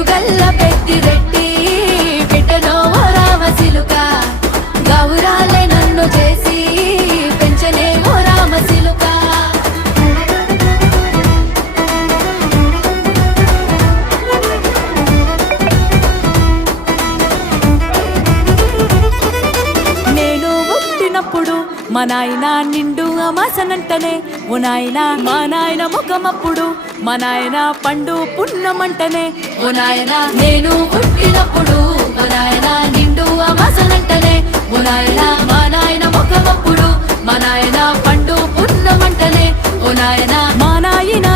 పేరుగల్ల పెద్దిరెడ్డి బిడ్డనో ఓ రామసిలుక గౌరాలే నన్ను చేసి పెంచనే ఓ రామసిలుక నేను పుట్టినప్పుడు మా నాయన నిండు అమాసనంటనే ఓ నాయన మా నాయన ముఖమప్పుడు మా నాయన పండు పున్నమంటనే ఓ నాయన నేను పుట్టినప్పుడు మా నాయన నిండు అమాసనంటనే ఓ నాయన మా నాయన ముఖమప్పుడు మా నాయన పండు పున్నమంటనే ఓ నాయన మా నాయన